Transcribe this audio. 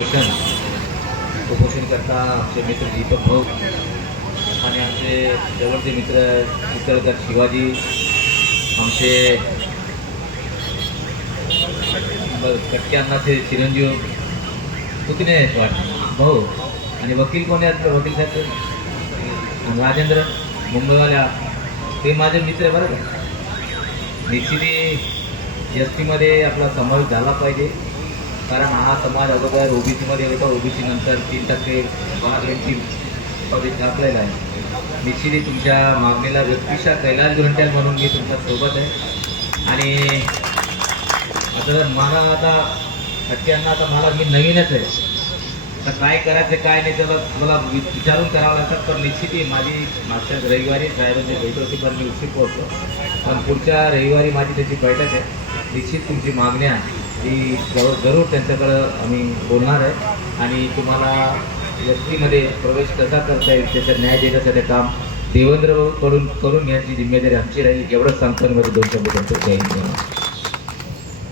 उपोषण. करता आमचे मित्र दीपक भाऊ आणि आमचे जवळचे मित्र चित्रकार शिवाजी आमचे कटक्या चिरंजीव पुतणे भाऊ आणि वकील कोण आहेत? वकील साहेब राजेंद्र मुंबईवाल्या. ते माझे मित्र आहे बरं का निश्चिती एस टीमध्ये आपला समावेश झाला पाहिजे. कारण हा समाज अगोदर ओबीसीमध्ये होता. ओबीसी नंतर तीन टक्के भाग यांची पदवी आहे. निश्चिती तुमच्या मागणीला व्यक्तिशा कैलास ग्रंथाल म्हणून मी तुमच्यासोबत आहे. आणि आता मला आता हत्यांना आता मला मी नवीनच आहे. तर काय करायचं काय नाही त्याला मला विचारून करावं लागतात पण निश्चिती माझी मागच्या रविवारी साहेबांची बैठक होती पण मी उशीर पोहोचलो. पण पुढच्या रविवारी माझी त्याची बैठक आहे. निश्चित तुमची मागण्या ही जरूर जरूर त्यांच्याकडं आम्ही बोलणार आहे. आणि तुम्हाला व्यक्तीमध्ये प्रवेश कसा करता येईल त्याचा न्याय देण्यासाठी काम देवेंद्र करून करून घ्यायची जिम्मेदारी आमची राहील एवढंच सांगतो मध्ये दोन शब्द त्यांचं जय